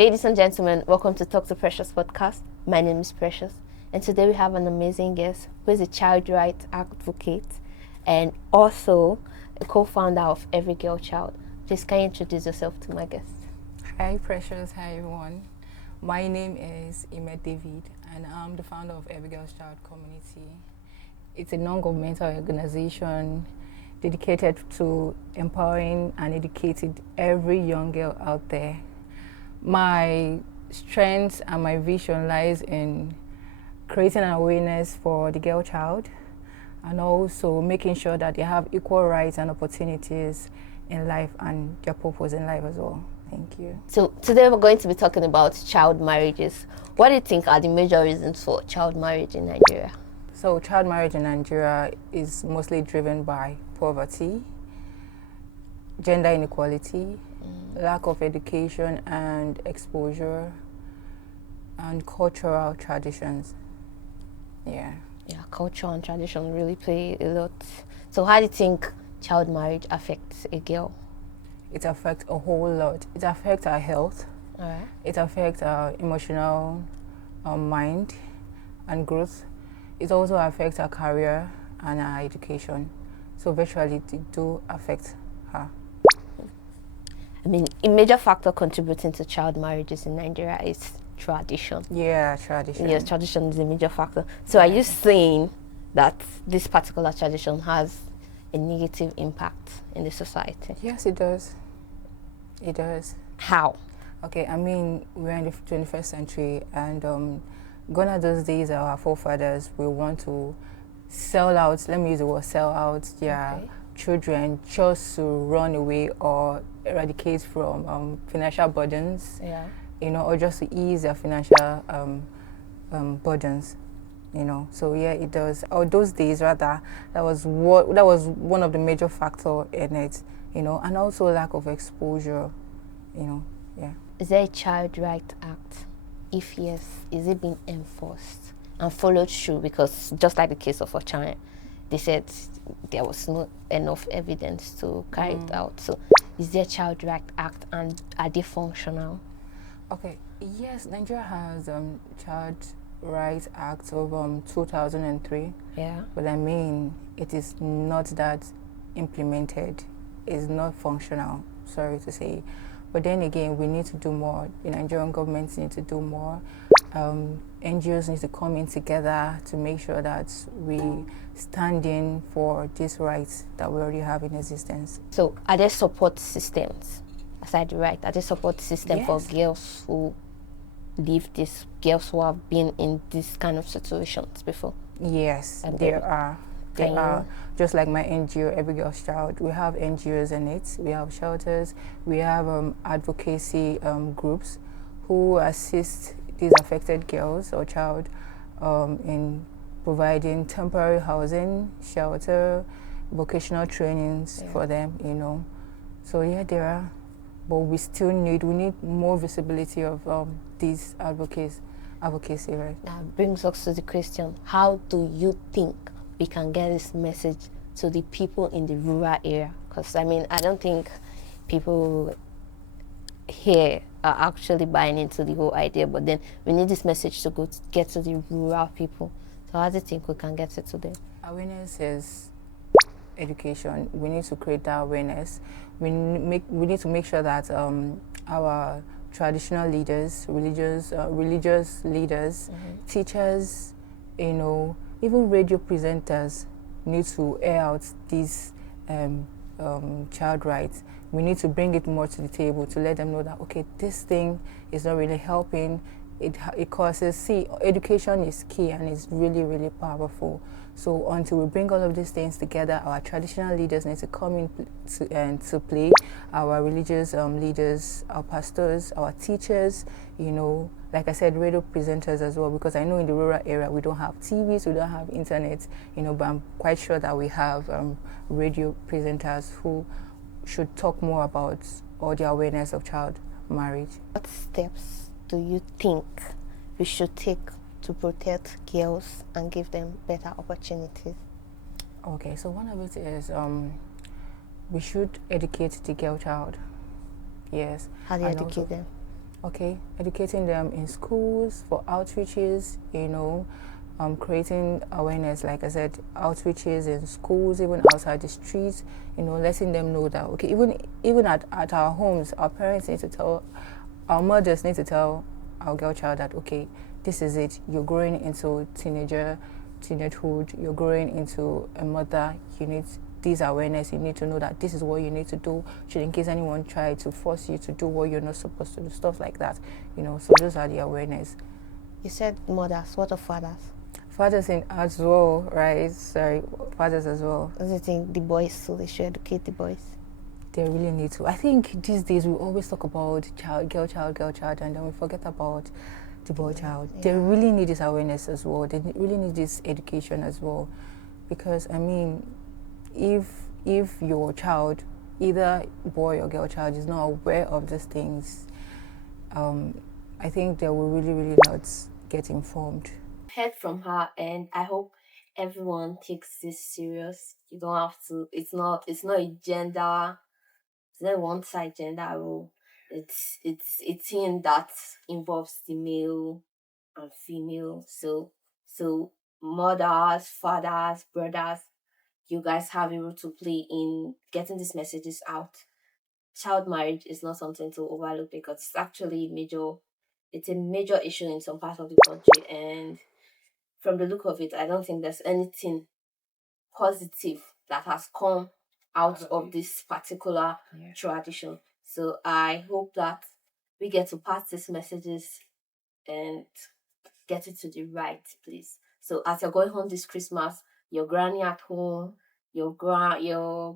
Ladies and gentlemen, welcome to Talk to Precious podcast. My name is Precious, and today we have an amazing guest who is a child rights advocate and also a co-founder of Every Girl Child. Please, can you introduce yourself to my guest? Hi Precious, hi everyone. My name is Ime David and I'm the founder of Every Girl Child Community. It's a non-governmental organization dedicated to empowering and educating every young girl out there. My strength and my vision lies in creating an awareness for the girl child and also making sure that they have equal rights and opportunities in life and their purpose in life as well. Thank you. So today we're going to be talking about child marriages. What do you think are the major reasons for child marriage in Nigeria? So child marriage in Nigeria is mostly driven by poverty, gender inequality, lack of education and exposure, and cultural traditions. Yeah, Culture and tradition really play a lot. So how do you think child marriage affects a girl? it affects a whole lot. It affects our health. All right. It affects our emotional mind and growth. It also affects our career and our education. So virtually it do affect her. I mean, a major factor contributing to child marriages in Nigeria is tradition. Yeah, tradition. Yes, tradition is a major factor. So are you saying that this particular tradition has a negative impact in the society? Yes, it does. It does. How? Okay, I mean, we're in the 21st century and gone are those days our forefathers will want to sell out, let me use the word sell out their children just to run away or eradicate from financial burdens, or just to ease their financial burdens, So yeah, it does. Or those days rather, that was one of the major factor in it, and also lack of exposure, yeah. Is there a Child Right Act? If yes, is it being enforced and followed through? Because just like the case of Ochane, they said there was not enough evidence to carry it out. So is there a Child Right Act and are they functional? Okay, yes, Nigeria has Child Rights Act of 2003. Yeah. But I mean, it is not that implemented. It's not functional, sorry to say. But then again, we need to do more. The Nigerian government needs to do more. NGOs need to come in together to make sure that we stand in for these rights that we already have in existence. So are there support systems aside the right? Are there support systems for girls who girls who have been in this kind of situations before? Yes, there are. There are. Just like my NGO, Every Girl's Child, we have NGOs in it. We have shelters. We have advocacy groups who assist these affected girls or child in providing temporary housing, shelter, vocational trainings for them, So yeah, there are. But we need more visibility of these advocacy, right? That brings us to the question, how do you think we can get this message to the people in the rural area? Because I mean, I don't think people here are actually buying into the whole idea, but then we need this message to get to the rural people. So how do you think we can get it to them? Awareness is education. We need to create that awareness. We need to make sure that our traditional leaders, religious leaders, teachers, even radio presenters need to air out these child rights. We need to bring it more to the table to let them know that, okay, this thing is not really helping. It causes, education is key and it's really, really powerful. So until we bring all of these things together, our traditional leaders need to come in to play, our religious leaders, our pastors, our teachers, like I said, radio presenters as well, because I know in the rural area we don't have TVs, we don't have internet, but I'm quite sure that we have radio presenters who should talk more about all the awareness of child marriage. What steps do you think we should take to protect girls and give them better opportunities? Okay, so one of it is we should educate the girl child. Yes. How do you educate them? Okay, educating them in schools for outreaches, creating awareness, like I said, outreaches in schools, even outside the streets, letting them know that, okay, even at our homes, our parents need to tell, our mothers need to tell our girl child that, okay, this is it, you're growing into teenagehood, you're growing into a mother, you need this awareness, you need to know that this is what you need to do, should in case anyone try to force you to do what you're not supposed to do, stuff like that, so those are the awareness. You said mothers. What of fathers? Fathers in as well, right? Sorry, fathers as well. What do you think the boys, so they should educate the boys? They really need to. I think these days we always talk about girl child, and then we forget about the boy child. Yeah. They really need this awareness as well. They really need this education as well, because I mean, if your child, either boy or girl child, is not aware of these things, I think they will really not get informed. Heard from her, and I hope everyone takes this serious. You don't have to. It's not a gender. It's not a one side gender role. It's a thing that involves the male and female. So mothers, fathers, brothers, you guys have a role to play in getting these messages out. Child marriage is not something to overlook because it's actually major. It's a major issue in some parts of the country, and from the look of it, I don't think there's anything positive that has come out of this particular tradition. So I hope that we get to pass these messages and get it to the right place. So as you're going home this Christmas, your granny at home, your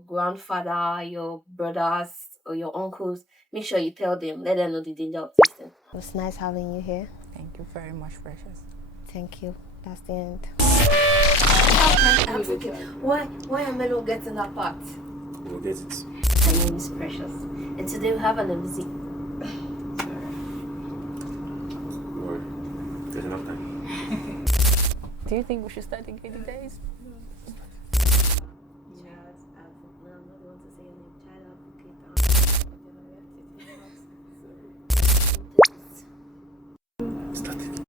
grandfather, your brothers or your uncles, make sure you tell them, let them know the danger of this thing. It was nice having you here. Thank you very much, Precious. Thank you. That's the end. Okay. Why am I not getting that part? We'll get it. My name is Precious, and today we have an MC. There's enough time. Do you think we should start again, guys?